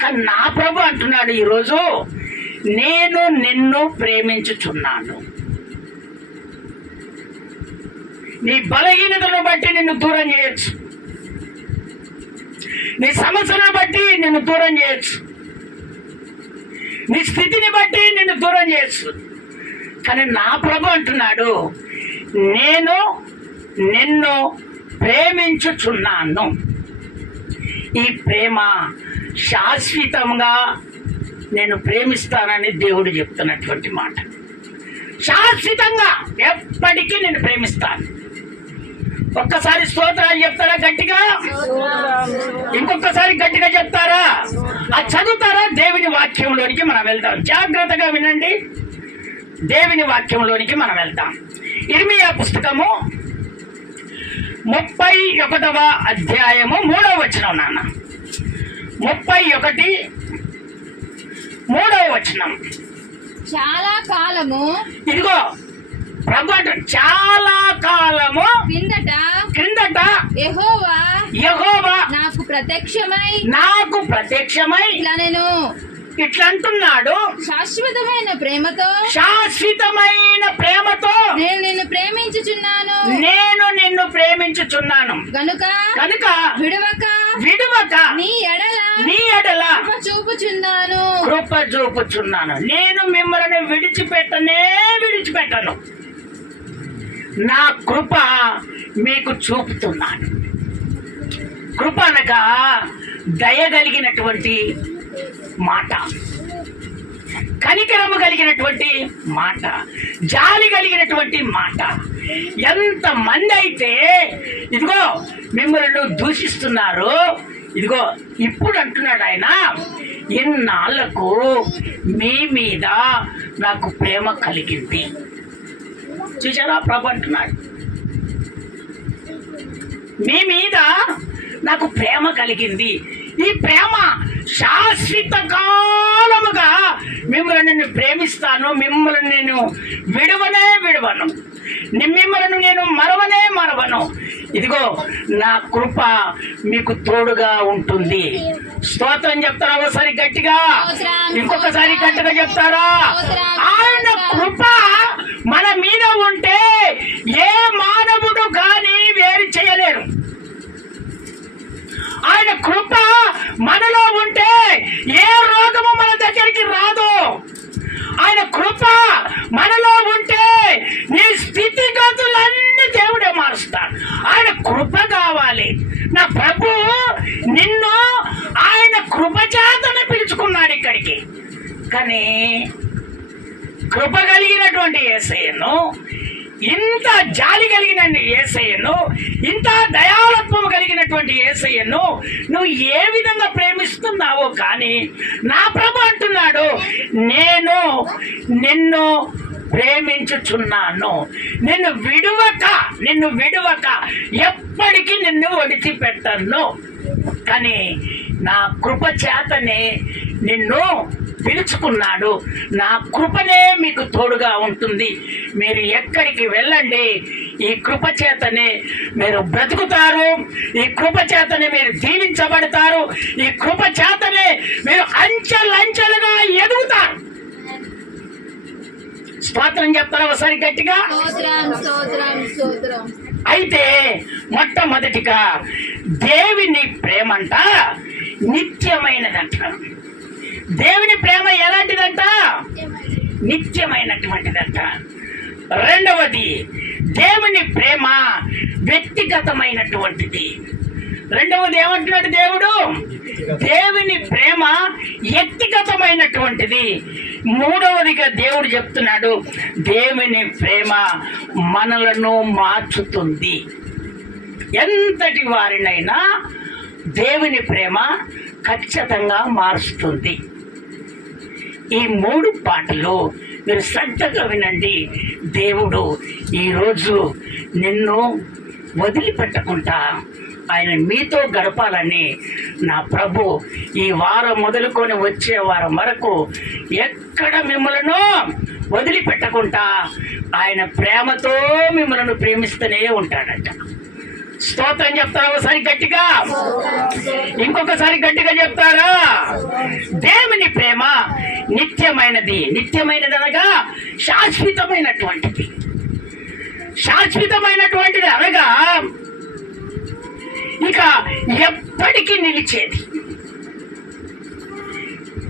కానీ నా ప్రభు అంటున్నాడు ఈరోజు, నేను నిన్ను ప్రేమించుచున్నాను. నీ బలహీనతను బట్టి నిన్ను దూరం చేయొచ్చు, నీ సమస్యలను బట్టి నిన్ను దూరం చేయొచ్చు, నీ స్థితిని బట్టి నిన్ను దూరం చేయొచ్చు. కానీ నా ప్రభు అంటున్నాడు, నేను నిన్ను ప్రేమించుచున్నాను. ఈ ప్రేమ శాశ్వతంగా నేను ప్రేమిస్తానని దేవుడు చెప్తున్నటువంటి మాట. శాశ్వతంగా ఎప్పటికీ నేను ప్రేమిస్తాను. ఒక్కసారి స్తోత్రాలు చెప్తారా గట్టిగా? ఇంకొకసారి గట్టిగా చెప్తారా? అది చదువుతారా? దేవుని వాక్యంలోనికి మనం వెళ్తాం. జాగ్రత్తగా వినండి, దేవుని వాక్యంలోనికి మనం వెళ్తాం. ఇర్మియా పుస్తకము 31వ అధ్యాయము 3వ వచనం. నాన్న 31 3వ వచనం. చాలా కాలము, ఇదిగో ప్రభు అంటాడు, చాలా కాలము క్రిందట యెహోవా నాకు ప్రత్యక్షమై ఇట్లా అంటున్నాడు, శాశ్వతమైన ప్రేమతో నేను నిన్ను ప్రేమించుచున్నాను కనుక విడువక నీ ఎడల కృప చూపుచున్నాను. నేను మిమ్మల్ని విడిచిపెట్టను, నా కృప మీకు చూపుతున్నాను. కృప అనగా దయగలిగినటువంటి మాట, కనికరము కలిగినటువంటి మాట, జాలి కలిగినటువంటి మాట. ఎంతమంది అయితే ఇదిగో మిమ్మల్ని దూషిస్తున్నారు, ఇదిగో ఇప్పుడు అంటున్నాడు ఆయన, ఇన్నాళ్లకు మీ మీద నాకు ప్రేమ కలిగింది. చూసారా? ప్రభు అంటున్నాడు, మీ మీద నాకు ప్రేమ కలిగింది. ఈ ప్రేమ శాశ్వత కాలముగా మిమ్మల్ని నేను ప్రేమిస్తాను, మిమ్మల్ని నేను విడవను, మిమ్మల్ని నేను మరవను. ఇదిగో నా కృప మీకు తోడుగా ఉంటుంది. స్తోత్రం చెప్తారా? ఒకసారి గట్టిగా, ఇంకొకసారి గట్టిగా చెప్తారా? ఆయన కృప మన మీద ఉంటే ఏ మానవుడు కానీ వేరు చేయలేరు. ఆయన కృప మనలో ఉంటే ఏ రోగము మన దగ్గరికి రాదు. ఆయన కృప మనలో ఉంటే నీ స్థితిగతులన్నీ దేవుడే మారుస్తాడు. ఆయన కృప కావాలి. నా ప్రభు నిన్ను ఆయన కృప చేతనే పిలుచుకున్నాడు ఇక్కడికి. కానీ కృప కలిగినటువంటి యేసయ్యను, ఇంత జాలి కలిగిన యేసయ్యను, ఇంత దయాళత్వం కలిగినటువంటి యేసయ్యను నువ్వు ఏ విధంగా ప్రేమిస్తున్నావో కానీ నా ప్రభు అంటున్నాడు, నేను నిన్ను ప్రేమించుచున్నాను, నిన్ను విడువక ఎప్పటికీ నిన్ను విడిచిపెట్టను. కానీ నా కృప చేతనే నిన్ను పిలుచుకున్నాడు. నా కృపనే మీకు తోడుగా ఉంటుంది. మీరు ఎక్కడికి వెళ్ళండి, ఈ కృప చేతనే మీరు బ్రతుకుతారు, ఈ కృప చేతనే మీరు దీవించబడతారు, ఈ కృప చేతనే మీరు అంచెలంచెలుగా ఎదుగుతారు. స్తోత్రం చెప్తారా ఒకసారి గట్టిగా? అయితే మొట్టమొదటిగా దేవుని ప్రేమంట నిత్యమైనదంట. దేవుని ప్రేమ ఎలాంటిదంట? నిత్యమైనటువంటిదంట. రెండవది, దేవుని ప్రేమ వ్యక్తిగతమైనటువంటిది. రెండవది ఏమంటున్నాడు దేవుడు? దేవుని ప్రేమ వ్యక్తిగతమైనటువంటిది. మూడవదిగా దేవుడు చెప్తున్నాడు, దేవుని ప్రేమ మనలను మార్చుతుంది. ఎంతటి వారినైనా దేవుని ప్రేమ ఖచ్చితంగా మారుస్తుంది. ఈ 3 పాటలు మీరు శ్రద్ధగా వినండి. దేవుడు ఈరోజు నిన్ను వదిలిపెట్టకుండా ఆయన మీతో గడపాలని నా ప్రభు ఈ వారం మొదలుకొని వచ్చే వారం వరకు ఎక్కడ మిమ్మల్ని వదిలిపెట్టకుండా ఆయన ప్రేమతో మిమ్మల్ని ప్రేమిస్తూనే ఉంటాడట. స్తోత్రం చెప్తారా ఒకసారి గట్టిగా? ఇంకొకసారి గట్టిగా చెప్తారా? దేవుని ప్రేమ నిత్యమైనది. నిత్యమైనది అనగా శాశ్వతమైనటువంటిది. శాశ్వతమైనటువంటిది అనగా ఇక ఎప్పటికీ నిలిచేది,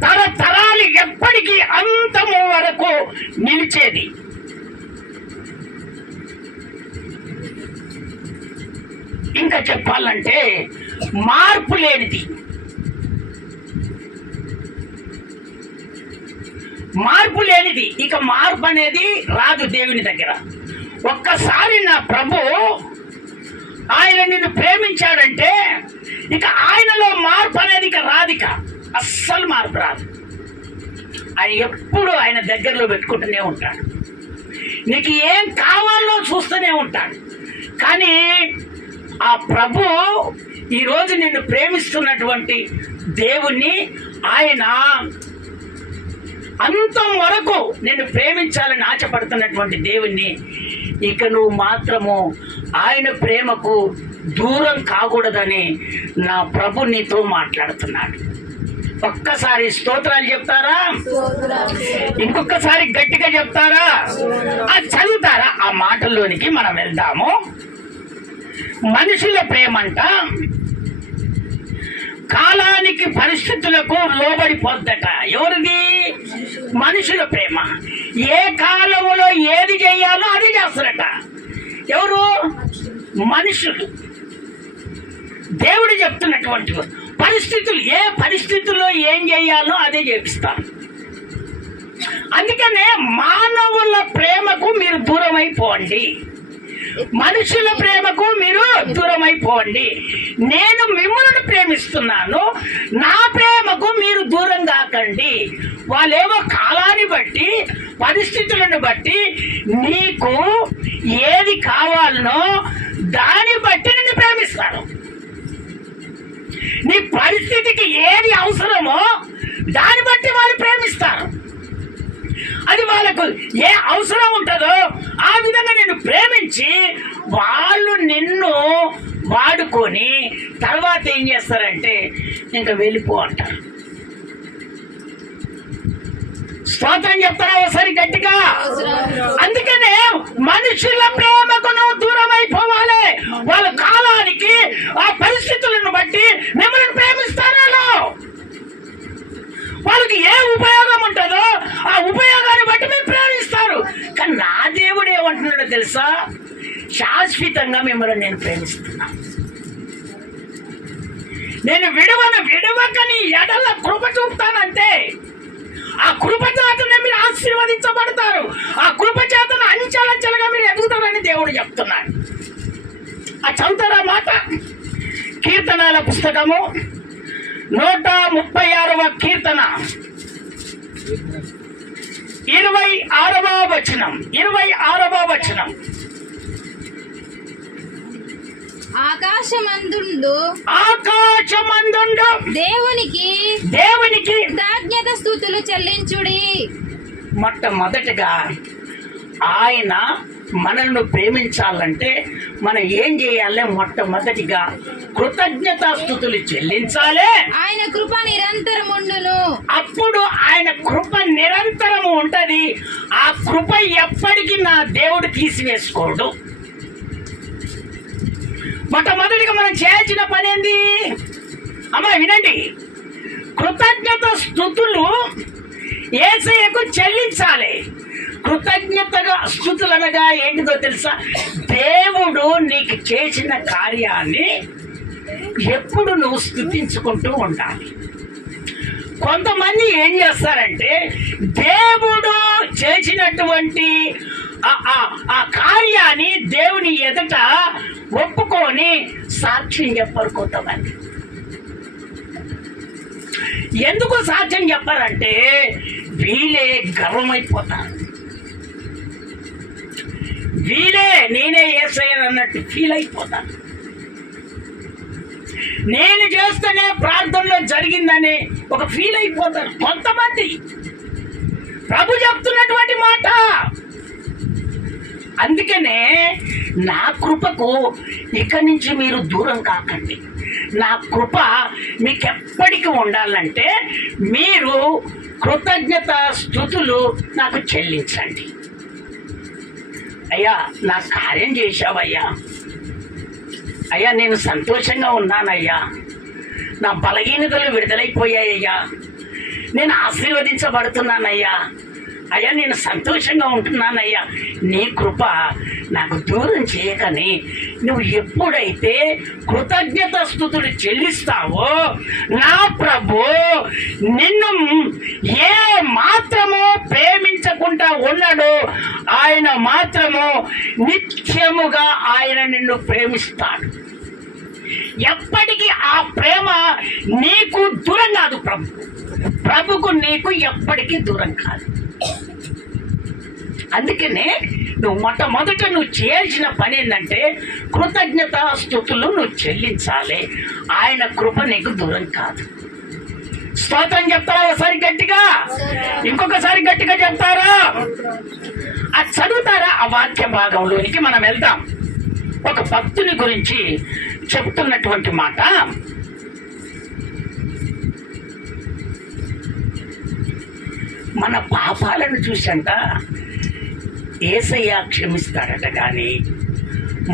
తరతరాలు ఎప్పటికీ అంతము వరకు నిలిచేది. ఇంకా చెప్పాలంటే మార్పు లేనిది. మార్పు లేనిది. ఇక మార్పు అనేది రాదు దేవుని దగ్గర. ఒక్కసారి నా ప్రభు ఆయన నిన్ను ప్రేమించాడంటే ఇక ఆయనలో మార్పు అనేది ఇక రాదు. ఇక అస్సలు మార్పు రాదు. ఆయన ఎప్పుడు ఆయన దగ్గరలో పెట్టుకుంటూనే ఉంటాడు. నీకు ఏం కావాలో చూస్తూనే ఉంటాడు. కానీ ఆ ప్రభు ఈరోజు నిన్ను ప్రేమిస్తున్నటువంటి దేవుణ్ణి, ఆయన అంతం వరకు నిన్ను ప్రేమించాలని ఆశపడుతున్నటువంటి దేవుణ్ణి ఇక నువ్వు మాత్రము ఆయన ప్రేమకు దూరం కాకూడదని నా ప్రభు నీతో మాట్లాడుతున్నాడు. ఒక్కసారి స్తోత్రాలు చెప్తారా? ఇంకొకసారి గట్టిగా చెప్తారా? అది చదువుతారా? ఆ మాటల్లోనికి మనం వెళ్దాము. మనుషుల ప్రేమంట కాలానికి పరిస్థితులకు లోబడిపోద్దట. ఎవరిది? మనుషుల ప్రేమ. ఏ కాలంలో ఏది చేయాలో అది చేస్తారట. ఎవరు? మనుషులు. దేవుడు చెప్తున్నటువంటి పరిస్థితులు, ఏ పరిస్థితుల్లో ఏం చేయాలో అదే చేపిస్తారు. అందుకనే మానవుల ప్రేమకు మీరు దూరం అయిపోండి, మనుషుల ప్రేమకు మీరు దూరం అయిపోండి. నేను మిమ్మల్ని ప్రేమిస్తున్నాను, నా ప్రేమకు మీరు దూరం కాకండి. వాళ్ళేమో కాలాన్ని బట్టి, పరిస్థితులను బట్టి నీకు ఏది కావాలనో దాన్ని బట్టి నిన్ను ప్రేమిస్తారు. నీ పరిస్థితికి ఏది అవసరమో దాన్ని బట్టి వాళ్ళు ప్రేమిస్తారు. అది వాళ్ళకు ఏ అవసరం ఉంటుందో ఆ విధంగా నిన్ను ప్రేమించి వాళ్ళు నిన్ను వాడుకొని తర్వాత ఏం చేస్తారంటే ఇంకా వెళ్ళిపో అంటారు. స్తోత్రం చెప్తారా ఒకసారి గట్టిగా? అందుకనే మనుషుల ప్రేమకు నువ్వు దూరం అయిపోవాలి. వాళ్ళ కాలానికి, ఆ పరిస్థితులను బట్టి మిమ్మల్ని ప్రేమిస్తారు. వాళ్ళకి ఏ ఉపయోగం ఉంటుందో ఆ ఉపయోగాన్ని బట్టి మీరు ప్రేమిస్తారు. కానీ నా దేవుడు ఏమంటున్నాడో తెలుసా? శాశ్వతంగా మిమ్మల్ని నేను ప్రేమిస్తున్నా. నేను విడవక నీ ఎడల కృప చూపుతానంటే ఆ కృప చేతనే మీరు ఆశీర్వదించబడతారు. ఆ కృప చేతను అంచెలంచెలుగా మీరు ఎదుగుతారని దేవుడు చెప్తున్నాడు. ఆ చదువుతారా మాట? కీర్తనల పుస్తకము 136వ కీర్తన 26వ వచనం. 26వ వచనం. ఆకాశమందుండు దేవునికి కృతజ్ఞత స్తుతులు చెల్లించుడి. మొట్టమొదటిగా ఆయన మనల్ని ప్రేమించాలంటే మనం ఏం చేయాలి? మొట్టమొదటిగా కృతజ్ఞతాస్తుతులు చెల్లించాలి. ఆయన కృప నిరంతరముండును. అప్పుడు ఆయన కృప నిరంతరము ఉంటది. ఆ కృప ఎప్పటికీ నా దేవుడు తీసివేసుకోడు. మొట్టమొదటిగా మనం చేయాల్సిన పని ఏంది? అమ్మా వినండి, కృతజ్ఞత స్తుతులు యేసయ్యకు చెల్లించాలి. కృతజ్ఞతగా స్తుతులు అనగా ఏంటిదో తెలుసా? దేవుడు నీకు చేసిన కార్యాన్ని ఎప్పుడు నువ్వు స్తుతించుకుంటూ ఉండాలి. కొంతమంది ఏం చేస్తారంటే దేవుడు చేసినటువంటి ఆ కార్యాన్ని దేవుని ఎదుట ఒప్పుకొని సాక్ష్యం చెప్పరు. కొంతమంది ఎందుకు సాక్ష్యం చెప్పారంటే వీళ్ళే గర్వమైపోతారు. వీళ్ళే నేనే యేసయ్యను అన్నట్టు ఫీల్ అయిపోతాను. నేను చేస్తేనే ప్రార్థనలో జరిగిందని ఒక ఫీల్ అయిపోతారు కొంతమంది. ప్రభు చెప్తున్నటువంటి మాట, అందుకనే నా కృపకు ఇక నుంచి మీరు దూరం కాకండి. నా కృప మీకు ఎప్పటికీ ఉండాలంటే మీరు కృతజ్ఞత స్తుతులు నాకు చెల్లించండి. అయ్యా నా కార్యం చేశావయ్యా, అయ్యా నేను సంతోషంగా ఉన్నానయ్యా, నా బలహీనతలు విడుదలైపోయాయ్యా, నేను ఆశీర్వదించబడుతున్నానయ్యా, అయ్యా నేను సంతోషంగా ఉంటున్నానయ్యా, నీ కృప నాకు దూరం చేయకని నువ్వు ఎప్పుడైతే కృతజ్ఞత స్తుతులు చెల్లిస్తావో నా ప్రభు నిన్ను ఏ మాత్రము ప్రేమించకుండా ఉన్నాడు, ఆయన మాత్రము నిత్యముగా ఆయన నిన్ను ప్రేమిస్తాడు. ఎప్పటికీ ఆ ప్రేమ నీకు దూరం కాదు. ప్రభుకు నీకు ఎప్పటికీ దూరం కాదు. అందుకనే నువ్వు మొట్టమొదట నువ్వు చేయాల్సిన పని ఏంటంటే కృతజ్ఞత స్తుతులు నువ్వు చెల్లించాలి. ఆయన కృప నీకు దూరం కాదు. స్తోత్రం చెప్తారా ఒకసారి గట్టిగా, ఇంకొకసారి గట్టిగా చెప్తారా? అది చదువుతారా? ఆ వాక్య భాగంలోనికి మనం వెళ్దాం. ఒక భక్తుని గురించి చెప్తున్నటువంటి మాట. మన పాపాలను చూసంట యేసయ్య క్షమిస్తాడట, కానీ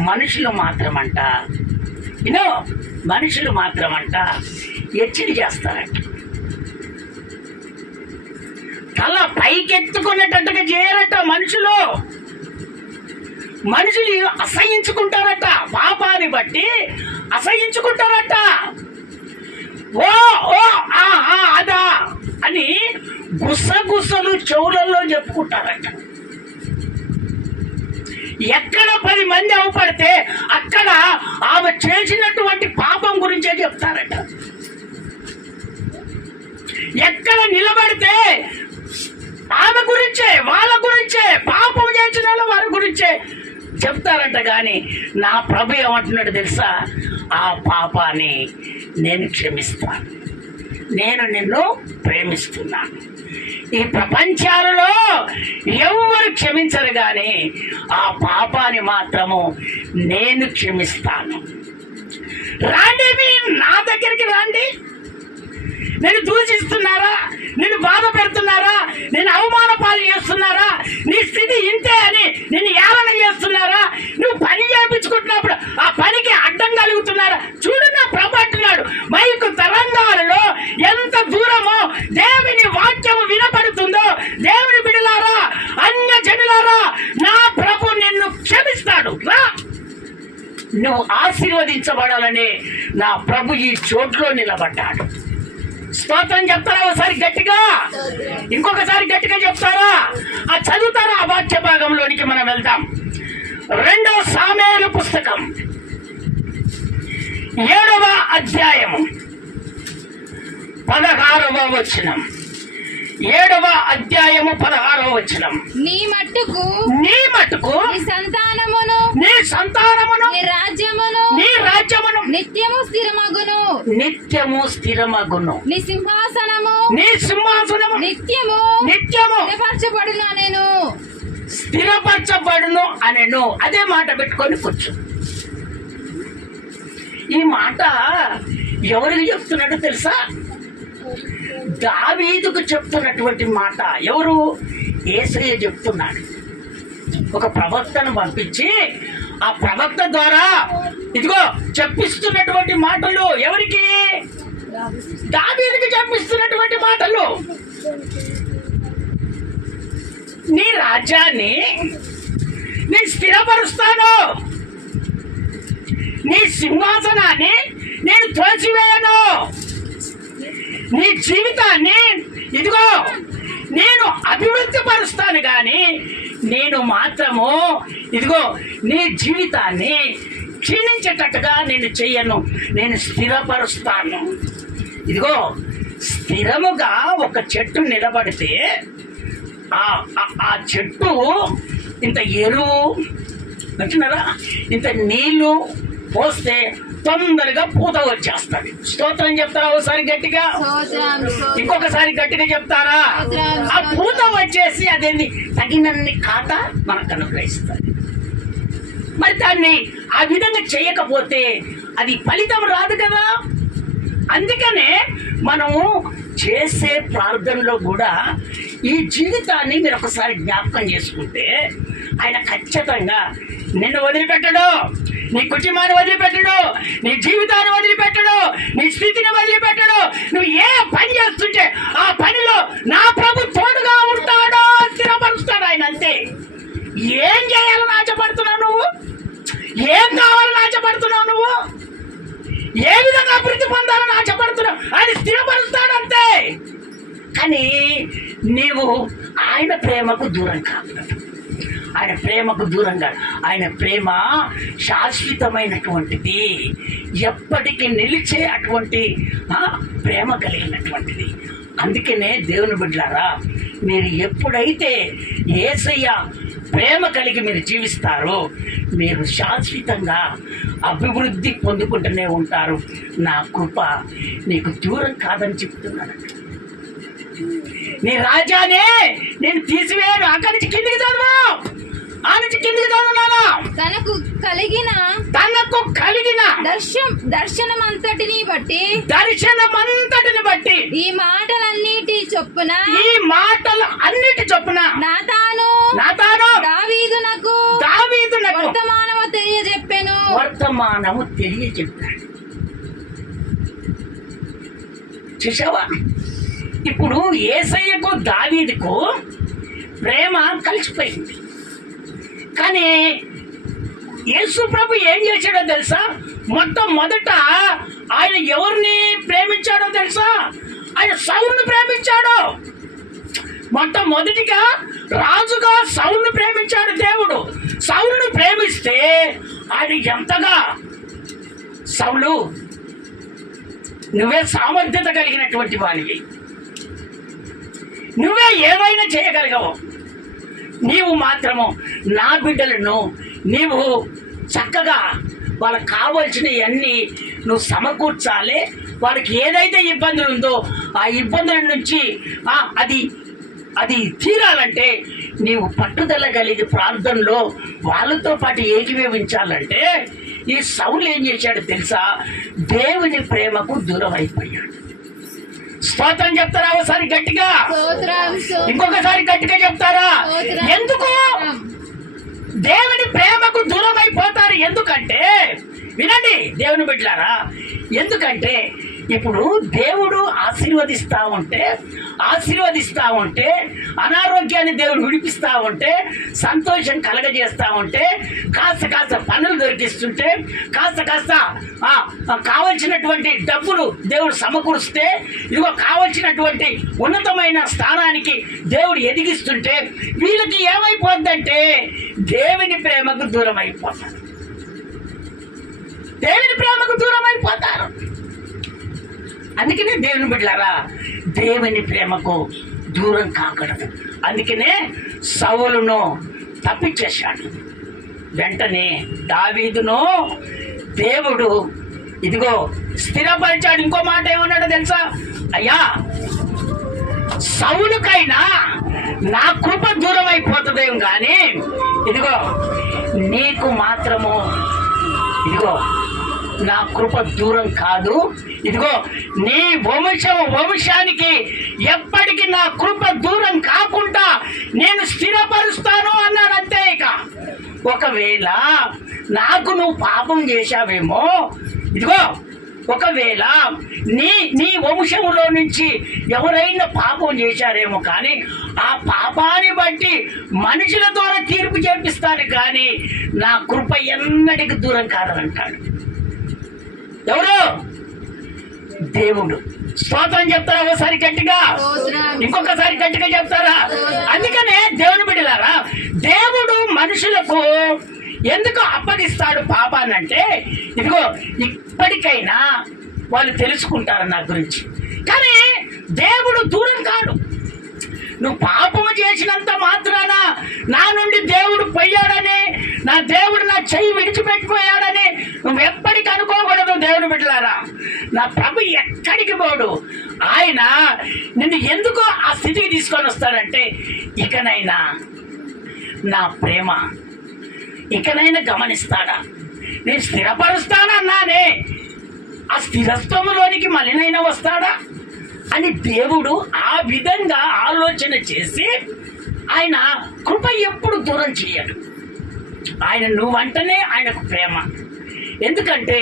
మనుషులు మాత్రమంట మనుషులు మాత్రమంట ఎచ్చిడి చేస్తారట. తల పైకెత్తుకునేటట్టుగా చేయరట. మనుషులు అసహించుకుంటారట, పాపాన్ని బట్టి అసహించుకుంటారట. ఓ ఓ అదా అని గుసగుసలు చెవులలో చెప్పుకుంటారట. ఎక్కడ 10 మంది అవపడితే అక్కడ ఆమె చేసినటువంటి పాపం గురించే చెప్తారట. ఎక్కడ నిలబడితే ఆమె గురించే, వాళ్ళ గురించే, పాపం చేసిన వారి గురించే చెప్తారట. కానీ నా ప్రభు ఏమంటున్నాడు తెలుసా? ఆ పాపాన్ని నేను క్షమిస్తాను, నేను నిన్ను ప్రేమిస్తున్నాను. ఈ ప్రపంచాలలో ఎవరు క్షమించరు, కానీ ఆ పాపాన్ని మాత్రము నేను క్షమిస్తాను. రాండి, మీరు నా దగ్గరికి రండి. నేను దూషిస్తున్నారా, నేను బాధ పెడుతున్నారా, నేను అవమాన పాలు చేస్తున్నారా, నీ స్థితి ఇంతే అని నిన్ను ఏమన చేస్తున్నారా, నువ్వు పని చేయించుకుంటున్నప్పుడు ఆ పనికి అడ్డం కలుగుతున్నారా? చూడు నా ప్రభు అంటున్నాడు, మైకు తరంగాలలో ఎంత దూరమో దేవుని వాక్యము వినపడుతుందో, దేవుని బిడ్డలారా, అన్య జనులారా, నా ప్రభు నిన్ను క్షమిస్తాడు. రా, నువ్వు ఆశీర్వదించబడాలని నా ప్రభు ఈ చోట్లో నిలబడ్డాడు. స్తోత్రం చెప్తారా ఒకసారి గట్టిగా, ఇంకొకసారి గట్టిగా చెప్తారా? ఆ చదువుతారా? ఆ వాక్య భాగంలోనికి మనం వెళ్దాం. 2 సామెయేలు పుస్తకం 7వ అధ్యాయము 16వ వచనం. 7వ అధ్యాయము 16వ వచనం. నీ మట్టుకు నీ సంతానమును నీ రాజ్యమును నిత్యము స్థిరమగును నీ సింహాసనము నిత్యము స్థిరపరచబడును అనెను. అదే మాట పెట్టుకొని కూర్చో. ఈ మాట ఎవరికి చెప్తున్నాడో తెలుసా? దావీదుకు చెప్తున్నటువంటి మాట. ఎవరు? యేసయ్య చెప్తున్నాడు. ఒక ప్రవక్తను పంపించి ఆ ప్రవక్త ద్వారా ఇదిగో చెప్పిస్తున్నటువంటి మాటలు. ఎవరికి? దావీదుకి చెప్పిస్తున్నటువంటి మాటలు. నీ రాజ్యాన్ని నేను స్థిరపరుస్తాను, నీ సింహాసనాన్ని నేను త్రోసివేయను, నీ జీవితాన్ని ఇదిగో నేను అభివృద్ధి పరుస్తాను, కానీ నేను మాత్రము ఇదిగో నీ జీవితాన్ని క్షీణించేటట్టుగా నేను చెయ్యను, నేను స్థిరపరుస్తాను. ఇదిగో స్థిరముగా ఒక చెట్టు నిలబడితే ఆ చెట్టు ఇంత ఎరువు అంటున్నారా, ఇంత నీళ్లు పోస్తే తొందరగా పూత వచ్చేస్తుంది. స్తోత్రం చెప్తారా ఒకసారి గట్టిగా, ఇంకొకసారి గట్టిగా చెప్తారా? ఆ పూత వచ్చేసి అదేంటి తగినన్ని ఖాతా మనకు అనుగ్రహిస్తుంది. మరి దాన్ని ఆ విధంగా చేయకపోతే అది ఫలితం రాదు కదా. అందుకనే మనము చేసే ప్రార్థనలో కూడా ఈ జీవితాన్ని మీరు ఒకసారి జ్ఞాపకం చేసుకుంటే ఆయన ఖచ్చితంగా నిన్ను వదిలిపెట్టడు, నీ కుటుంబాన్ని వదిలిపెట్టడు, నీ జీవితాన్ని వదిలిపెట్టడు, నీ స్థితిని వదిలిపెట్టడు. నువ్వు ఏ పని చేస్తుంటే ఆ పనిలో నా ప్రభు తోడుగా ఉంటాడో స్థిరపరుస్తాడు ఆయన. అంతే. ఏం చేయాలని ఆశపడుతున్నావు నువ్వు? ఏం కావాలని ఆశపడుతున్నావు నువ్వు? ఏ విధంగా అభివృద్ధి పొందాలని ఆశపడుతున్నావు? ఆయన స్థిరపరుస్తాడు అంతే. కానీ నీవు ఆయన ప్రేమకు దూరం కాదు. ఆయన ప్రేమకు దూరంగా, ఆయన ప్రేమ శాశ్వతమైనటువంటిది, ఎప్పటికీ నిలిచే అటువంటి ప్రేమ కలిగినటువంటిది. అందుకనే దేవుని బిడ్డలారా, మీరు ఎప్పుడైతే యేసయ్య ప్రేమ కలిగి మీరు జీవిస్తారో మీరు శాశ్వతంగా అభివృద్ధి పొందుకుంటూనే ఉంటారు. నా కృప నీకు దూరం కాదని చెప్తున్నాను. నీ రాజానే నేను తీసివేయను. అక్కడి నుంచి కిందికి చదువు, ఆ నుంచి కిందికి చదువునానా. తనకు కలిగిన దర్శనమంతటిని బట్టి ఈ మాటలన్నిటి చొప్పున నాతాను దావీదునకు వర్తమానము తెలియజెప్పాడు. చూసావా? ఇప్పుడు యేసయ్యకు దావీదుకు ప్రేమ కలిసిపోయింది. కానీ యేసు ప్రభు ఏం చేశాడో తెలుసా? మొట్టమొదట ఆయన ఎవరిని ప్రేమించాడో తెలుసా? ఆయన సౌలుని ప్రేమించాడు. మొట్టమొదటిగా రాజుగా సౌలుని ప్రేమించాడు దేవుడు. సౌలుని ప్రేమిస్తే ఆయన ఎంతగా, సౌలు నువ్వే సామర్థ్యత కలిగినటువంటి వాడివి, నువ్వే ఏమైనా చేయగలిగావు, నీవు మాత్రము నా బిడ్డలను నీవు చక్కగా వాళ్ళకి కావాల్సినవన్నీ నువ్వు సమకూర్చాలి. వాళ్ళకి ఏదైతే ఇబ్బందులు ఉందో ఆ ఇబ్బందుల నుంచి అది తీరాలంటే నీవు పట్టుదల కలిగి ప్రార్థనలో వాళ్ళతో పాటు ఏకీభవించాలంటే ఈ సౌలు ఏం చేశాడు తెలుసా? దేవుని ప్రేమకు దూరం అయిపోయాడు. స్తోత్రం చెప్తారా? ఒకసారి గట్టిగా, ఇంకొకసారి గట్టిగా చెప్తారా? ఎందుకు దేవుని ప్రేమకు దూరం అయిపోతారు? ఎందుకంటే వినండి దేవుని బిడ్డలారా, ఎందుకంటే ఇప్పుడు దేవుడు ఆశీర్వదిస్తా ఉంటే అనారోగ్యాన్ని దేవుడు విడిపిస్తా ఉంటే, సంతోషం కలగజేస్తా ఉంటే, కాస్త పనులు దొరికిస్తుంటే, కాస్త కావలసినటువంటి డబ్బులు దేవుడు సమకూరుస్తే, ఇదిగో కావలసినటువంటి ఉన్నతమైన స్థానానికి దేవుడు ఎదిగిస్తుంటే వీళ్ళకి ఏమైపోద్దంటే దేవుని ప్రేమకు దూరం అయిపోతారు. దేవుని ప్రేమకు దూరం అయిపోతారు. అందుకనే దేవుని బిడ్డలారా, దేవుని ప్రేమకు దూరం కాకూడదు. అందుకనే సౌలును తప్పించేశాడు. వెంటనే దావీదును దేవుడు ఇదిగో స్థిరపరిచాడు. ఇంకో మాట ఏమన్నాడో తెలుసా? అయ్యా, సౌలుకైనా నా కృప దూరం అయిపోతుందేమో కానీ ఇదిగో నీకు మాత్రము ఇదిగో నా కృప దూరం కాదు. ఇదిగో నీ వంశానికి ఎప్పటికీ నా కృప దూరం కాకుండా నేను స్థిరపరుస్తాను అన్నాడు. అంతే. ఇక ఒకవేళ నాకు నువ్వు పాపం చేశావేమో, ఇదిగో ఒకవేళ నీ వంశంలో నుంచి ఎవరైనా పాపం చేశారేమో కానీ ఆ పాపాన్ని బట్టి మనుషుల ద్వారా తీర్పు చేపిస్తాను కానీ నా కృప ఎన్నటికి దూరం కాదంటాడు. ఎవరు? దేవుడు. స్తోత్రం చెప్తారా? ఒకసారి గట్టిగా, ఇంకొకసారి గట్టిగా చెప్తారా? అందుకనే దేవుని బిడ్డలారా, దేవుడు మనుషులకు ఎందుకు అప్పగిస్తాడు పాపాన్ని అంటే ఇదిగో ఇప్పటికైనా వాళ్ళు తెలుసుకుంటారు నా గురించి. కానీ దేవుడు దూరం కాడు. నువ్వు పాపము చేసినంత మాత్రాన నా నుండి దేవుడు పోయాడని, నా దేవుడు నా చెయ్యి విడిచిపెట్టిపోయాడని నువ్వు ఎప్పటికీ అనుకోకూడదు. దేవుని బిడ్డలారా, నా ప్రభు ఎక్కడికి పోడు. ఆయన నిన్ను ఎందుకో ఆ స్థితికి తీసుకొని వస్తాడంటే ఇకనైనా నా ప్రేమ ఇకనైనా గమనిస్తాడా? నేను స్థిరపరుస్తానన్నానే, ఆ స్థిరత్వములోనికి మళ్ళీనైనా వస్తాడా అని దేవుడు ఆ విధంగా ఆలోచన చేసి ఆయన కృప ఎప్పుడు దూరం చేయడు. ఆయన నువ్వంటనే ఆయనకు ప్రేమ. ఎందుకంటే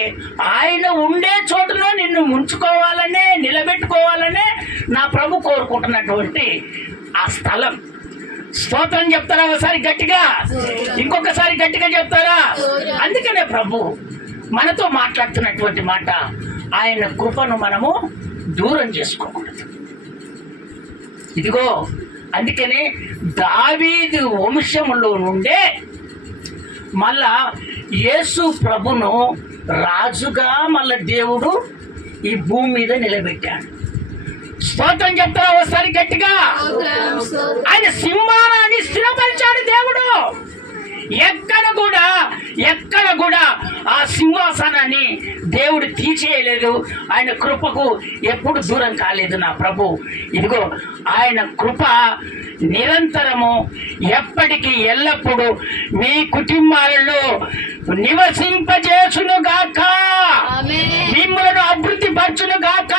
ఆయన ఉండే చోటులో నిన్ను ఉంచుకోవాలనే, నిలబెట్టుకోవాలనే నా ప్రభు కోరుకుంటున్నటువంటి ఆ స్థలం. స్తోత్రం చెప్తారా ఒకసారి గట్టిగా? ఇంకొకసారి గట్టిగా చెప్తారా? అందుకనే ప్రభు మనతో మాట్లాడుతున్నటువంటి మాట, ఆయన కృపను మనము దూరం చేసుకోకూడదు. ఇదిగో అందుకనే దావీదు వంశములో నుండే మళ్ళా యేసు ప్రభును రాజుగా మళ్ళా దేవుడు ఈ భూమి మీద నిలబెట్టాడు. స్తోత్రం చెప్తారా ఒకసారి గట్టిగా? ఆయన సింహానాన్ని స్థిరపరిచాడు దేవుడు. ఎక్కడ కూడా ఆ సింహాసనాన్ని దేవుడు తీసేయలేదు. ఆయన కృపకు ఎప్పుడు దూరం కాలేదు నా ప్రభు. ఇదిగో ఆయన కృప నిరంతరము ఎప్పటికీ ఎల్లప్పుడూ మీ కుటుంబాలలో నివసింపజేసును గాక, మిమ్మలను అభివృద్ధి పరచును గాక.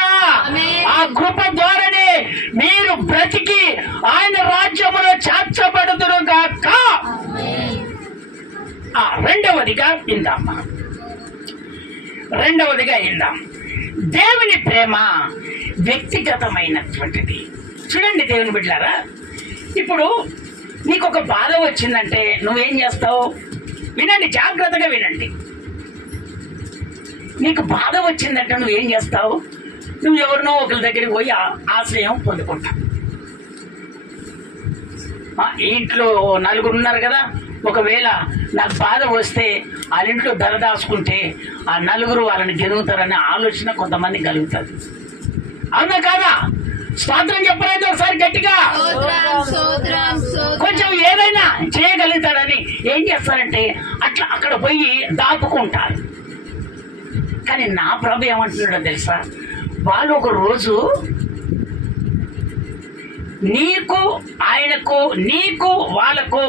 ఆ కృప ద్వారానే మీరు బ్రతికి ఆయన రాజ్యములో చేర్చబడుదురు గాక. రెండవదిగా ఇందాం దేవుని ప్రేమ వ్యక్తిగతమైనటువంటిది. చూడండి దేవుని బిడ్డలారా, ఇప్పుడు నీకు ఒక బాధ వచ్చిందంటే నువ్వేం చేస్తావు? వినండి, జాగ్రత్తగా వినండి. నీకు బాధ వచ్చిందంటే నువ్వేం చేస్తావు? నువ్వు ఎవరినో ఒకరి దగ్గరికి పోయి ఆశ్రయం పొందుకుంటావు. ఇంట్లో నలుగురు ఉన్నారు కదా, ఒకవేళ నాకు బాధ వస్తే వాళ్ళ ఇంట్లో దరదాసుకుంటే ఆ నలుగురు వాళ్ళని గెలుగుతారనే ఆలోచన కొంతమంది కలుగుతుంది. అవునా కాదా? స్తోత్రం చెప్పలేదు ఒకసారి గట్టిగా? కొంచెం ఏదైనా చేయగలుగుతాడని ఏం చేస్తారంటే అట్లా అక్కడ పోయి దాపుకుంటారు. కానీ నా ప్రభు ఏమంటున్నాడో తెలుసా? వాళ్ళు ఒక రోజు నీకు ఆయనకు, నీకు వాళ్ళకు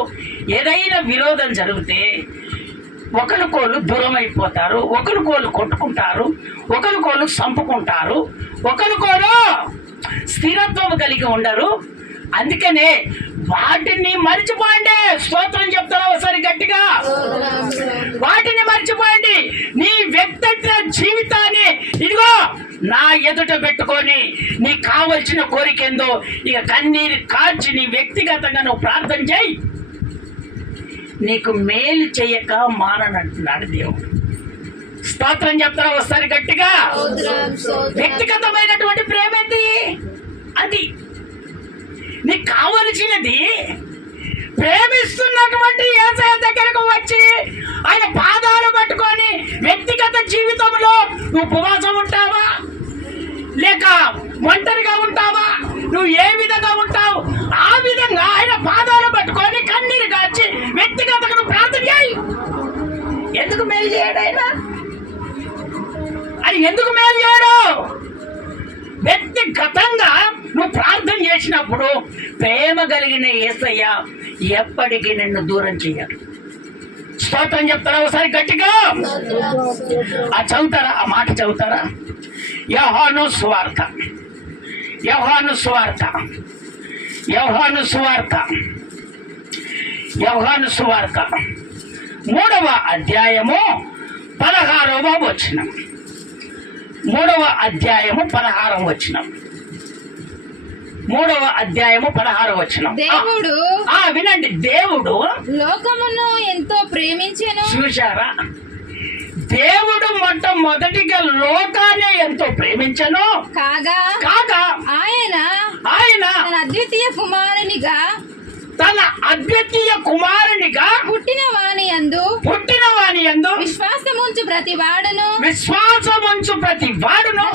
ఏదైనా విరోధం జరిగితే ఒకరికోళ్ళు దూరం అయిపోతారు, ఒకరికోళ్ళు కొట్టుకుంటారు, ఒకరికోళ్ళు చంపుకుంటారు, ఒకరికోళ్ళు స్థిరత్వం కలిగి ఉండరు. అందుకనే వాటిని మర్చిపోండి. స్తోత్రం చెప్తారా ఒకసారి గట్టిగా? వాటిని మర్చిపోండి. నీ వ్యక్తిగత జీవితాన్ని ఇదిగో నా ఎదుట పెట్టుకొని నీకు కావలసిన కోరిక ఏందో ఇక కన్నీరు కాల్చి నీ వ్యక్తిగతంగా నువ్వు ప్రార్థన చేయి. నీకు మేలు చేయక మాననంటున్నాడు దేవుడు. స్తోత్రం చెప్తారా ఒకసారి గట్టిగా? వ్యక్తిగతమైనటువంటి ప్రేమ ఏంటి? అది నీకు కావలసినది ప్రేమిస్తున్నటువంటి యేసయ్య దగ్గరకు వచ్చి ఆయన పాదాలు పట్టుకొని వ్యక్తిగత జీవితంలో నువ్వు ఉపవాసం ఉంటావా, లేక ఒంటరిగా ఉంటావా, నువ్వు ఏ విధంగా ఉంటావు? ఆ విధంగా ఆయన పాదాలు పట్టుకొని కన్నీరు కాచి వ్యక్తిగతంగా నువ్వు ప్రార్థన చేయి. ఎందుకు మేలు చేయడు ఆయన? అది ఎందుకు మేలు చేయడు? వ్యక్తిగతంగా నువ్వు ప్రార్థన చేసినప్పుడు ప్రేమ కలిగిన యేసయ్య ఎప్పటికీ నిన్ను దూరం చేయడు. స్తోత్రం చెప్తారా ఒకసారి గట్టిగా? చదువుతారా? ఆ మాట చదువుతారా? యోహాను సువార్త 3వ అధ్యాయము 16వ వచనం. 3వ అధ్యాయము 16వ వచనం. 3వ అధ్యాయము 16వ వచనం. దేవుడు వినండి, దేవుడు లోకమును ఎంతో ప్రేమించెను. చూశారా? దేవుడు మొట్టమొదటిగా లోకాన్ని ఎంతో ప్రేమించెను కాగా ఆయన తన అద్వితీయ కుమారునిగా పుట్టిన వాని యందు విశ్వాసముంచు ప్రతి వాడును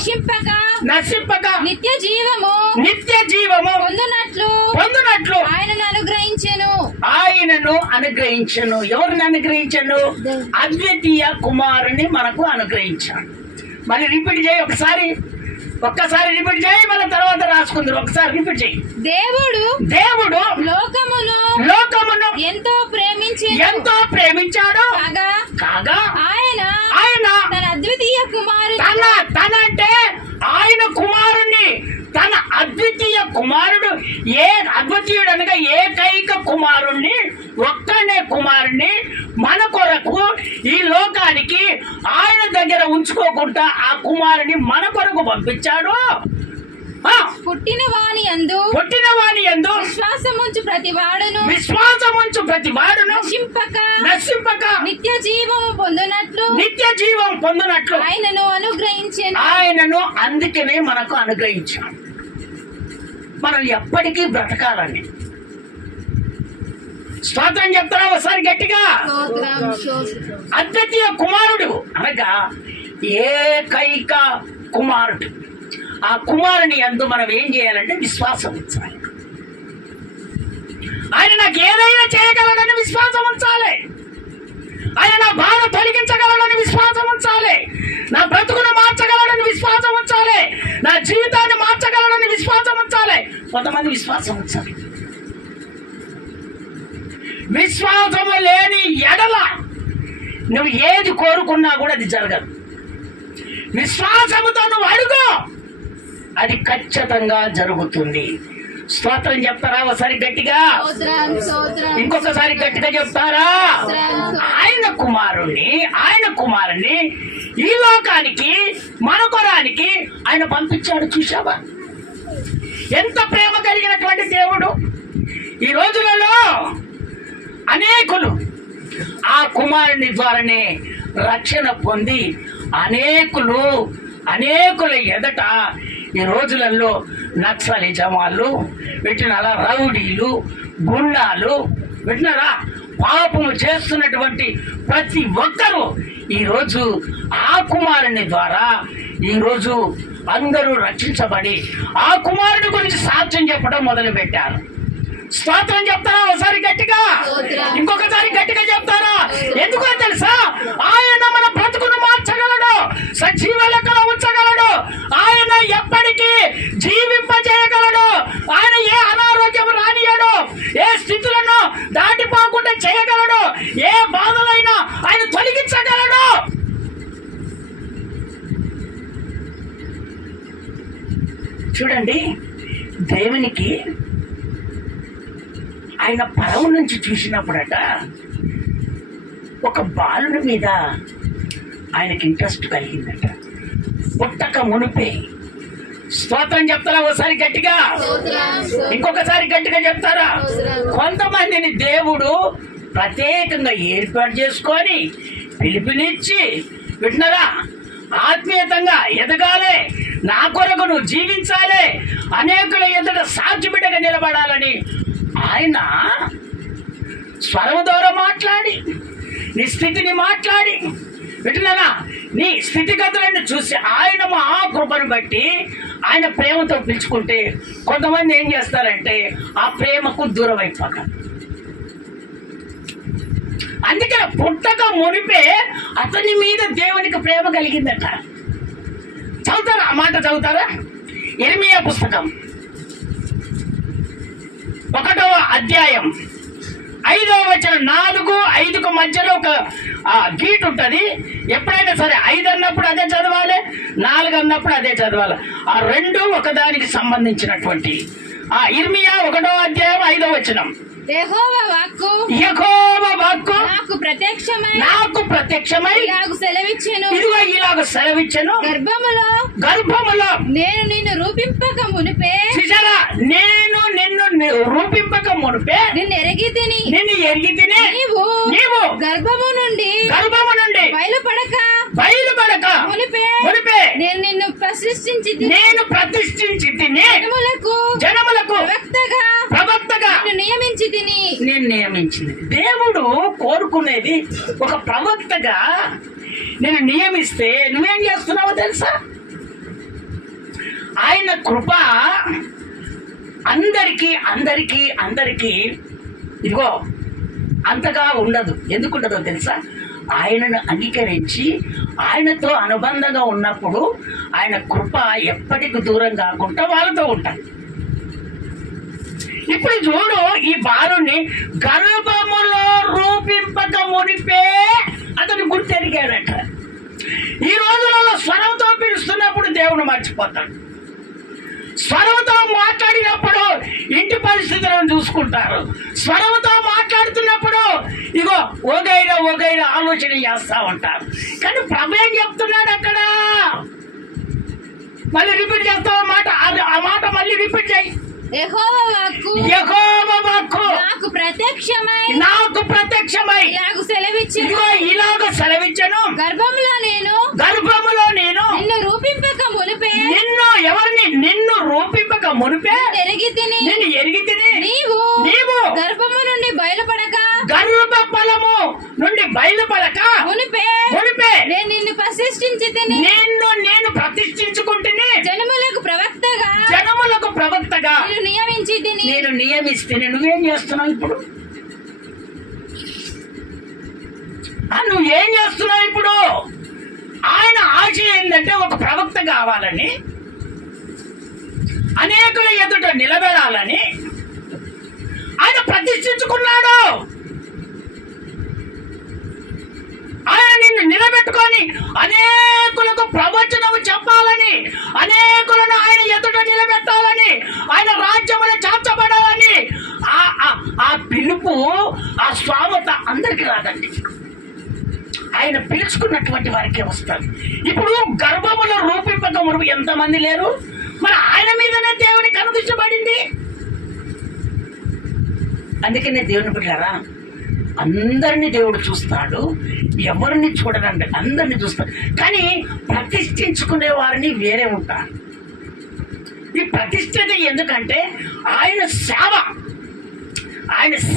నశింపక నిత్య జీవము పొందునట్లు ఆయనను అనుగ్రహించెను. ఎవరిని అనుగ్రహించను? అద్వితీయ కుమారుని మనకు అనుగ్రహించాడు. మళ్ళీ రిపీట్ చేయి, ఒక్కసారి రిపీట్ చేయి, మళ్ళీ తర్వాత రాసుకో. రాసుకుందరు, ఒకసారి రిపీట్ చేయి. దేవుడు దేవుడు లోకమును ఎంతో ప్రేమించాడు కాగా ఆయన తన అద్వితీయ కుమారుడు తన అంటే ఆయన కుమారుణ్ణి, తన అద్వితీయ కుమారుడు, అద్వితీయుడు అనగా ఏకైక కుమారుణ్ణి, ఒక్కనే కుమారుణ్ణి మన కొరకు ఈ లోకానికి ఆయన దగ్గర ఉంచుకోకుండా ఆ కుమారుని మన కొరకు పంపించాడు. పుట్టిన వాని యందు విశ్వాసముంచు ప్రతి వాడును నశింపక నిత్య జీవం పొందునట్లు ఆయనను అందుకనే మనకు అనుగ్రహించాడు. మనం ఎప్పటికీ బ్రతకాలని. స్తోత్రం చెప్తారా ఒకసారి గట్టిగా? అద్వితీయ కుమారుడు అనగా ఏకైక కుమారుడు. ఆ కుమారుని యందు మనం ఏం చేయాలంటే విశ్వాసం ఉంచాలి. ఆయన నాకు ఏదైనా చేయగలడని విశ్వాసం ఉంచాలి. ఆయన నా బాధ తొలగించగలడని విశ్వాసం ఉంచాలి. నా బ్రతుకును మార్చగలడని విశ్వాసం ఉంచాలి. నా జీవితాన్ని మార్చగలడని విశ్వాసం ఉంచాలి. కొంతమంది విశ్వాసం ఉంచాలి. విశ్వాసము లేని ఎడల నువ్వు ఏది కోరుకున్నా కూడా అది జరగదు. విశ్వాసముతో నువ్వు అడుగు, అది ఖచ్చితంగా జరుగుతుంది. స్తోత్రం చెప్తారా ఒకసారి గట్టిగా? ఇంకొకసారి గట్టిగా చెప్తారా? ఆయన కుమారుణ్ణి ఈ లోకానికి మన కొరానికి ఆయన పంపించాడు. చూశావా ఎంత ప్రేమ కలిగినటువంటి దేవుడు! ఈ రోజులలో అనేకులు ఆ కుమారుని ద్వారానే రక్షణ పొంది అనేకుల ఎదట ఈ రోజులలో నక్సలిజం వాళ్ళు పెట్టినారా, రౌడీలు, గుండాలు పెట్టినారా, పాపము చేస్తున్నటువంటి ప్రతి ఒక్కరూ ఈరోజు ఆ కుమారుని ద్వారా ఈరోజు అందరూ రక్షించబడి ఆ కుమారుని గురించి సాక్ష్యం చెప్పడం మొదలు పెట్టారు. స్తోత్రం చెప్తారా ఒకసారి గట్టిగా? ఇంకొకసారి గట్టిగా చెప్తారా? ఎందుకో తెలుసా? ఆయన మన బ్రతుకును మార్చగలడు, సజీవ లెక్కలో ఉంచగలడు, ఆయన ఎప్పటికీ జీవింపజేయగలడు. ఆయన ఏ అనారోగ్యం రానియడు, ఏ స్థితులను దాటిపోకుండా చేయగలడు, ఏ బాధలైనా ఆయన తొలగించగలడు. చూడండి, దేవునికి ఆయన పరము నుంచి చూసినప్పుడట ఒక బాలుని మీద ఆయనకి ఇంట్రెస్ట్ కలిగిందట, పుట్టక మునిపే. స్తోత్రం చెప్తారా ఒకసారి గట్టిగా? ఇంకొకసారి గట్టిగా చెప్తారా? కొంతమందిని దేవుడు ప్రత్యేకంగా ఏర్పాటు చేసుకొని పిలుపునిచ్చి వింటున్నారా, ఆత్మీయతంగా ఎదగాలి, నా కొరకు నువ్వు జీవించాలి, అనేకుల ఎదుట సాక్షిబిడ్డగా నిలబడాలని ఆయన స్వరం ద్వారా మాట్లాడి నీ స్థితిని మాట్లాడి వింటున్నారా, నీ స్థితిగతులను చూసి ఆయన మా కృపను బట్టి ఆయన ప్రేమతో పిలుచుకుంటే కొంతమంది ఏం చేస్తారంటే ఆ ప్రేమకు దూరం అయిపోక. అందుకని పుట్టక మునిపే అతని మీద దేవునికి ప్రేమ కలిగిందట. చదువుతారా ఆ మాట? చదువుతారా? ఇర్మియా పుస్తకం 1వ అధ్యాయం 5వ వచనం, 4-5 మధ్యలో ఒక గీట్ ఉంటుంది. ఎప్పుడైనా సరే 5 అన్నప్పుడు అదే చదవాలి, 4 అన్నప్పుడు అదే చదవాలి. ఆ రెండు ఒకదానికి సంబంధించినటువంటి ఇర్మియా 1వ అధ్యాయం 5వ వచనం. యెహోవా వాక్కు నాకు ప్రత్యక్షమై ఇలాగ సెలవిచ్చెను, గర్భములో నేను నిన్ను రూపింపక మునిపే నిన్ను ఎరిగి తిని నీవు గర్భము నుండి బయలుపడక మునిపే నేను నిన్ను ప్రతిష్ఠించి జనములకు ప్రవక్తగా నేను నియమించింది. దేవుడు కోరుకునేది ఒక ప్రవక్తగా నేను నియమిస్తే నువ్వేం చేస్తున్నావో తెలుసా? ఆయన కృప అందరికీ ఇదిగో అంతగా ఉండదు. ఎందుకు ఉండదో తెలుసా? ఆయనను అంగీకరించి ఆయనతో అనుబంధంగా ఉన్నప్పుడు ఆయన కృప ఎప్పటికి దూరం కాకుండా వాళ్ళతో ఉంటాయి. ఇప్పుడు చూడు, ఈ బాలుని గర్భములో రూపింపక మునిపే అతను గుర్తెరిగాడట. ఈ రోజులలో స్వరంతో పిలుస్తున్నప్పుడు దేవుడు మర్చిపోతాడు. స్వరంతో మాట్లాడినప్పుడు ఇంటి పరిస్థితులను చూసుకుంటారు. స్వరంతో మాట్లాడుతున్నప్పుడు ఇగో ఓగైనా ఆలోచన చేస్తా ఉంటారు. కానీ ప్రభు ఏం చెప్తున్నాడు అక్కడ? మళ్ళీ రిపీట్ చేస్తావు మాట, ఆ మాట మళ్ళీ రిపీట్ చేయి. యెహోవా వాక్కు నాకు ప్రత్యక్షమై ఇలాగ సెలవిచ్చెను. సెలవిచ్చను. గర్భములో నేను నిన్ను రూపింపక మునిపే నిన్ను రూపింపక మునిపే నిన్ను ఎరిగి తిని నీవు గర్భము నుండి బయలుపడక గర్భ ఫలము నుండి బయలుపడక మునిపే నేను నిన్ను ప్రతిష్ఠించి తిని నేను ప్రతిష్ఠించుకుంటుని జనములకు ప్రవక్తగా నేను నియమించి తిని. నేను నియమిస్తే నువ్వేం చేస్తున్నావు ఇప్పుడు? నువ్వేం చేస్తున్నావు ఇప్పుడు? ఆయన ఆశ ఏంటంటే ఒక ప్రవక్త కావాలని, అనేకుల ఎదుట నిలబెడాలని ఆయన ప్రతిష్ఠించుకున్నాడు. ఆయన నిన్ను నిలబెట్టుకొని అనేకులకు ప్రవచనము చెప్పాలని, అనేకులను ఆయన ఎదుట నిలబెట్టాలని, ఆయన రాజ్యమును చాచబడాలని. ఆ పిలుపు, ఆ స్వామత అందరికీ రాదండి. ఆయన పిలుచుకున్నటువంటి వారికే వస్తారు. ఇప్పుడు గర్భములో రూపింపక మురుగు ఎంతమంది లేరు? మరి ఆయన మీదనే దేవుని కనుదించబడింది. అందుకనే దేవుని బిడ్డలారా, అందరినీ దేవుడు చూస్తాడు, ఎవరిని చూడడండి, అందరినీ చూస్తాడు. కానీ ప్రతిష్ఠించుకునే వారిని వేరే ఉంటారు. ఈ ప్రతిష్ఠత ఎందుకంటే ఆయన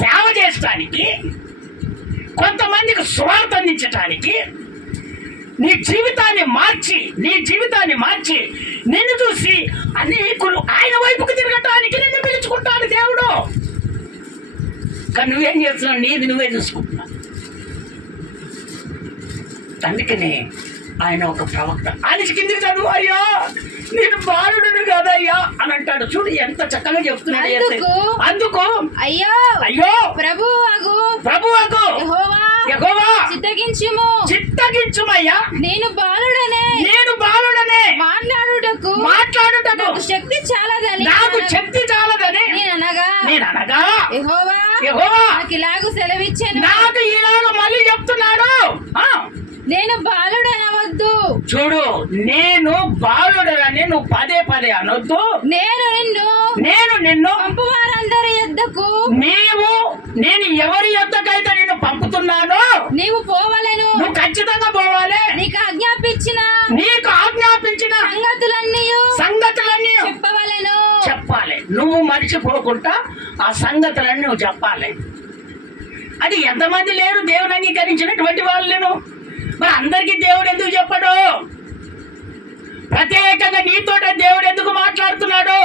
సేవ చేయడానికి, కొంతమందికి సువార్త అందించడానికి, నీ జీవితాన్ని మార్చి నిన్ను చూసి అనేకులు ఆయన వైపుకు తిరగటానికి నిన్ను పిలుచుకుంటాడు దేవుడు. కానీ నువ్వేం చేస్తున్నావు? నీది నువ్వే చూసుకుంటున్నావు. అందుకనే ఆయన ఒక ప్రవక్త. ఆయన కిందికి చదువు, అయ్యా నేను బాలుడును కదయ్యా అని అంటాడు. చూడు ఎంత చక్కగా చెప్తున్నాడు. అందుకు అయ్యో ప్రభువగు యెహోవా చిత్తగించుమయ్యా, నేను బాలుడనే మాట్లాడుటకు శక్తి చాలదని నాకు శక్తి చాలదని నేననగా యెహోవా నాకు ఇలాగ సెలవిచ్చాను. నాకు ఇలాగ మళ్ళీ చెప్తున్నాడు. నేను బాలుడనవద్దు. చూడు, నేను బాలుడని నువ్వు పదే అనొద్దు. నేను నిన్ను పంపువారందరి యొద్దకు నేను ఎవరి యొద్దకైతే నిన్ను పంపుతున్నాను నీవు పోవలెను. నువ్వు ఖచ్చితంగా పోవాలి. నీకు ఆజ్ఞాపించిన సంగతులన్నీ చెప్పవలెను. నువ్వు మర్చిపోకుండా ఆ సంగతులన్నీ నువ్వు చెప్పాలి. అది ఎంతమంది లేరు దేవుని అంగీకరించినటువంటి వాళ్ళు? మరి అందరికీ దేవుడు ఎందుకు చెప్పడు? ప్రత్యేకంగా నీతోట దేవుడు ఎందుకు మాట్లాడుతున్నాడు?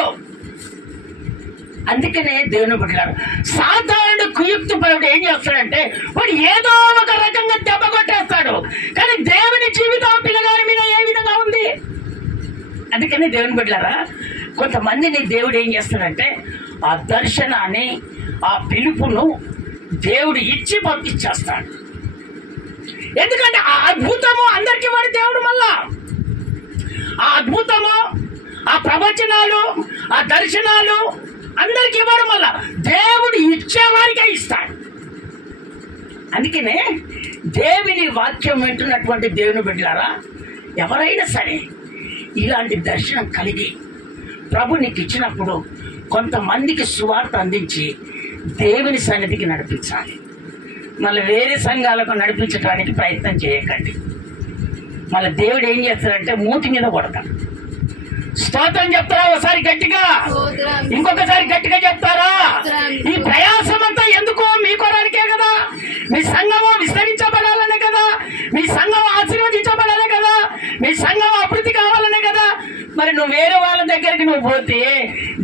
అందుకనే దేవుని బిడ్డలారా, సాధారణ కుయుక్తి పరుడు ఏం చేస్తాడంటే వాడు ఏదో ఒక రకంగా దెబ్బ కొట్టేస్తాడు. కానీ దేవుని జీవితం పిల్లగారి మీద ఏ విధంగా ఉంది? అందుకని దేవుని బిడ్డలారా, కొంతమందిని దేవుడు ఏం చేస్తాడంటే ఆ దర్శనాన్ని, ఆ పిలుపును దేవుడు ఇచ్చి పంపించేస్తాడు. ఎందుకంటే ఆ అద్భుతము అందరికీ వాడి దేవుడు. మళ్ళా ఆ అద్భుతము, ఆ ప్రవచనాలు, ఆ దర్శనాలు అందరికి ఇవ్వడం వల్ల దేవుడు ఇచ్చేవారికే ఇస్తాడు. అందుకనే దేవుని వాక్యం వింటున్నటువంటి దేవుని బిడ్డలారా, ఎవరైనా సరే ఇలాంటి దర్శనం కలిగి ప్రభు నీకు ఇచ్చినప్పుడు కొంతమందికి సువార్త అందించి దేవుని సన్నిధికి నడిపించాలి. మళ్ళీ వేరే సంఘాలకు నడిపించడానికి ప్రయత్నం చేయకండి. మళ్ళీ దేవుడు ఏం చేస్తాడంటే మూతి మీద కొడతాడు. స్తోత్రం చెప్తారా? ఒకసారి గట్టిగా, ఇంకొకసారి గట్టిగా చెప్తారా? ఈ ప్రయాసం అంతా ఎందుకు? మీ కొరానికే కదా. మీ సంఘము విస్తరించబడాలనే కదా, మీ సంఘం ఆశీర్వదించబడాలనే కదా, మీ సంఘం అభివృద్ధి కావాలనే కదా. మరి నువ్వు వేరే వాళ్ళ దగ్గరికి నువ్వు పోతే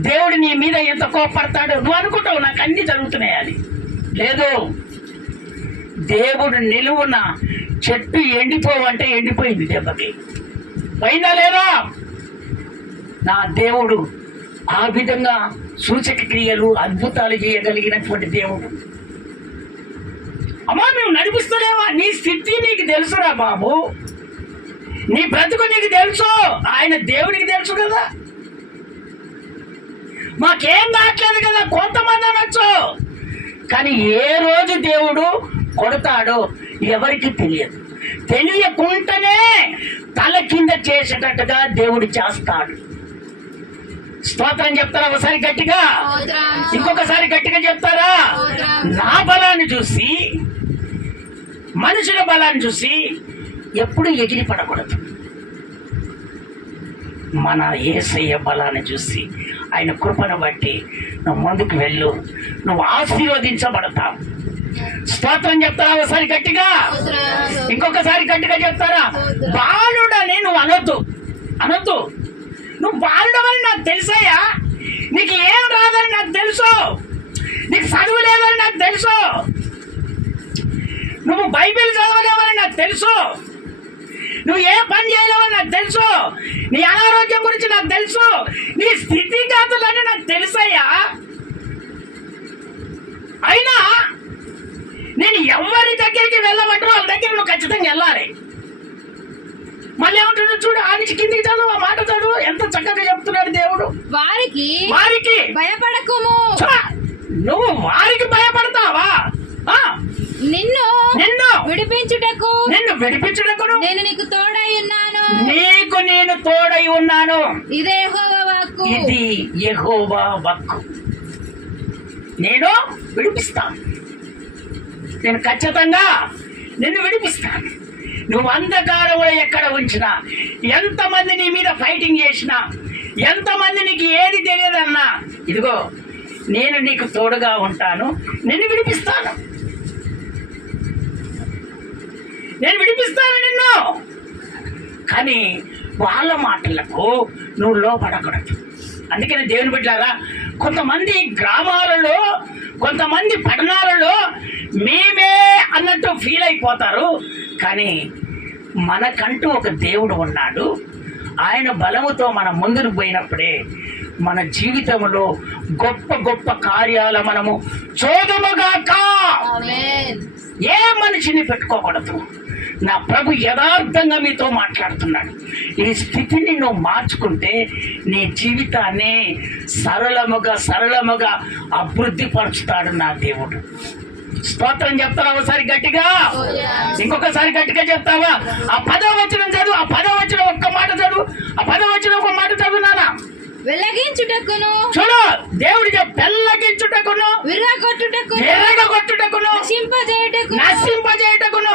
దేవుడు నీ మీద ఎంత కోపడతాడో నువ్వు అనుకుంటావు. నాకు అన్ని జరుగుతున్నాయి అని లేదు. దేవుడు నిలువున చెట్టు ఎండిపోవంటే ఎండిపోయింది దెబ్బకి. పోయిందా లేదా? నా దేవుడు ఆ విధంగా సూచక క్రియలు అద్భుతాలు చేయగలిగినటువంటి దేవుడు. అమ్మా నువ్వు నడిపిస్తలేవా? నీ స్థితి నీకు తెలుసురా బాబు, నీ బ్రతుకు నీకు తెలుసు, ఆయన దేవుడికి తెలుసు కదా. మాకేం దాట్లేదు కదా, కొంతమంది అనొచ్చు, కానీ ఏ రోజు దేవుడు కొడతాడో ఎవరికి తెలియదు. తెలియకుండానే తల కింద చేసేటట్టుగా దేవుడు చేస్తాడు. స్తోత్రం చెప్తారా ఒకసారి గట్టిగా? ఇంకొకసారి గట్టిగా చెప్తారా? నా బలాన్ని చూసి, మనుషుల బలాన్ని చూసి ఎప్పుడు ఎగిరి పడకూడదు. మన యేసయ్య బలాన్ని చూసి, ఆయన కృపను బట్టి నువ్వు ముందుకు వెళ్ళు, నువ్వు ఆశీర్వదించబడతావు. స్తోత్రం చెప్తారా ఒకసారి గట్టిగా? ఇంకొకసారి గట్టిగా చెప్తారా? బాలుడని నువ్వు అనొద్దు. నువ్వు బాలుడవని నాకు తెలుసయ్యా, నీకు ఏం రాదని నాకు తెలుసు, నీకు చదువు లేదని నాకు తెలుసు, నువ్వు బైబిల్ చదవలేవని నాకు తెలుసు, నువ్వు ఏ పని చేయలేవని నాకు తెలుసు, నీ అనారోగ్యం గురించి నాకు తెలుసు, నీ స్థితిగతులని నాకు తెలుసయ్యా. అయినా నేను ఎవరి దగ్గరికి వెళ్ళమంటే వాళ్ళ దగ్గర నువ్వు ఖచ్చితంగా వెళ్ళాలి. మళ్ళీ ఏమంటున్నాడు చూడు, ఆ నుంచి కిందికి చదువు, ఆ మాట చదువు, ఎంత చక్కగా చెప్తున్నాడు దేవుడు. వారికి భయపడకుము. నువ్వు వారికి భయపడతావా? నిన్ను విడిపించుటకు నేను నీకు తోడై ఉన్నాను. నేను తోడై ఉన్నాను. ఇదే యెహోవా వాక్కు. ఇది యెహోవా వాక్కు. నేను విడిపిస్తాను, నేను ఖచ్చితంగా నిన్ను విడిపిస్తాను. నువ్వు అంధకారంలో ఎక్కడ ఉంచినా, ఎంతమంది నీ మీద ఫైటింగ్ చేసినా, ఎంతమంది నీకు ఏది తెలియదన్నా, ఇదిగో నేను నీకు తోడుగా ఉంటాను, నిన్ను విడిపిస్తాను, నేను విడిపిస్తాను నిన్ను. కానీ వాళ్ళ మాటలకు నువ్వు లోపడకూడదు. అందుకని దేవుని బిడ్డలారా, కొంతమంది గ్రామాలలో, కొంతమంది పట్టణాలలో మేమే అన్నట్టు ఫీల్ అయిపోతారు. కానీ మనకంటూ ఒక దేవుడు ఉన్నాడు. ఆయన బలముతో మనం ముందుకు పోయినప్పుడే మన జీవితంలో గొప్ప గొప్ప కార్యాలు మనము చూడముగాక. ఏ మనిషిని పెట్టుకోకూడదు. నా ప్రభు యథార్థంగా మీతో మాట్లాడుతున్నాడు. ఈ స్థితిని నువ్వు మార్చుకుంటే నీ జీవితాన్ని సరళముగా అభివృద్ధి పరుచుతాడు నా దేవుడు. స్తోత్రం చెప్తారా ఒకసారి గట్టిగా? ఇంకొకసారి గట్టిగా చెప్తావా? ఆ 10వ వచనం చదువు, ఆ 10వ వచనం ఒక్క మాట చదువు, ఆ 10వ వచనం ఒక మాట చదువు నాన్న. వెల్లగించుటకును, చూడు దేవుడి పెళ్ళగించుటకును, విర్రగొట్టుటకును, నశింపజేయుటకును,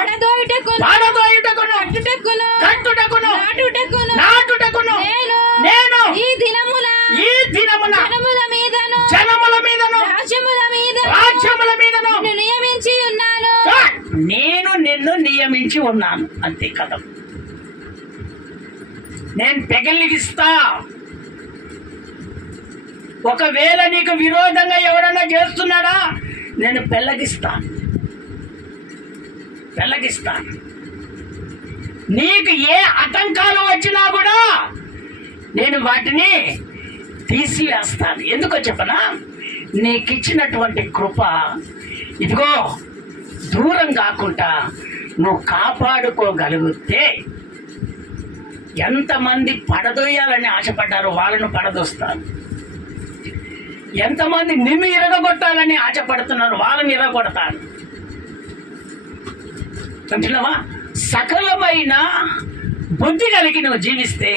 పడదోయుటకును, కట్టుటకును, నాటుటకును నేను ఈ దినమున జనముల మీదను రాజ్యముల మీదను నియమించి ఉన్నాను. నేను నిన్ను నియమించి ఉన్నాను. అంతే కదా. నేను పెగలిగిస్తా. ఒకవేళ నీకు విరోధంగా ఎవరన్నా చేస్తున్నాడా, నేను పెళ్ళగిస్తాను. నీకు ఏ ఆటంకాలు వచ్చినా కూడా నేను వాటిని తీసివేస్తాను. ఎందుకో చెప్పనా? నీకు ఇచ్చినటువంటి కృప ఇదిగో దూరం కాకుండా నువ్వు కాపాడుకోగలిగితే, ఎంతమంది పడదోయాలని ఆశపడ్డారో వాళ్ళను పడదోస్తాను, ఎంతమంది నిన్ను ఇరగొట్టాలని ఆశపడుతున్నారు వాళ్ళని ఇరగొడతాను. అంటున్నావా? సకలమైన బుద్ధి కలిగి నువ్వు జీవిస్తే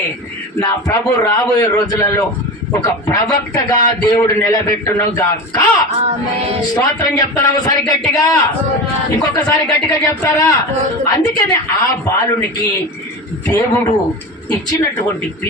నా ప్రభు రాబోయే రోజులలో ఒక ప్రవక్తగా దేవుడు నిలబెట్టును గాక. స్తోత్రం చెప్తారా ఒకసారి గట్టిగా? ఇంకొకసారి గట్టిగా చెప్తారా? అందుకని ఆ బాలునికి దేవుడు ఇచ్చినటువంటి